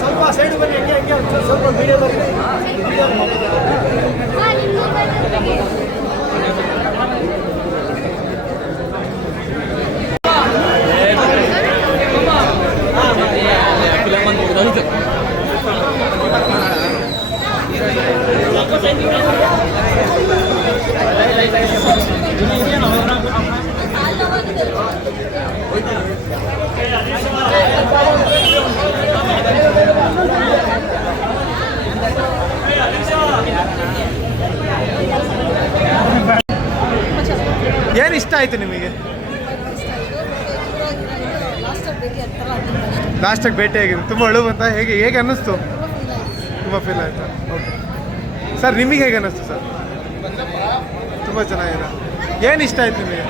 ಸ್ವಲ್ಪ ಸೈಡ್ ಬನ್ನಿ, ಸ್ವಲ್ಪ ವಿಡಿಯೋ ಬನ್ನಿ. ಏನು ಇಷ್ಟ ಆಯಿತು ನಿಮಗೆ? ಲಾಸ್ಟಾಗಿ ಭೇಟಿಯಾಗಿದೆ, ತುಂಬ ಅಳು ಬಂತ? ಹೇಗೆ ಅನ್ನಿಸ್ತು? ತುಂಬ ಫೀಲ್ ಆಯಿತಾ? ಓಕೆ ಸರ್, ನಿಮಗೆ ಹೇಗೆ ಅನ್ನಿಸ್ತು ಸರ್? ತುಂಬ ಚೆನ್ನಾಗಿದೆ. ಏನು ಇಷ್ಟ ಆಯ್ತು ನಿಮಗೆ?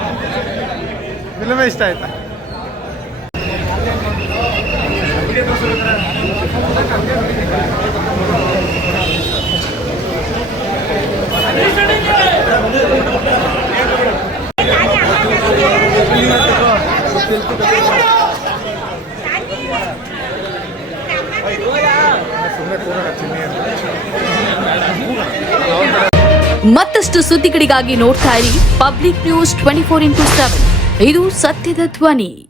ಫಿಲ್ಮೇ ಇಷ್ಟ ಆಯ್ತಾ? ಮತ್ತಷ್ಟು ಸುದ್ದಿಗಳಿಗಾಗಿ ನೋಡ್ತಾ ಇರಿ ಪಬ್ಲಿಕ್ ನ್ಯೂಸ್ 24x7. ಇದು ಸತ್ಯದ ಧ್ವನಿ.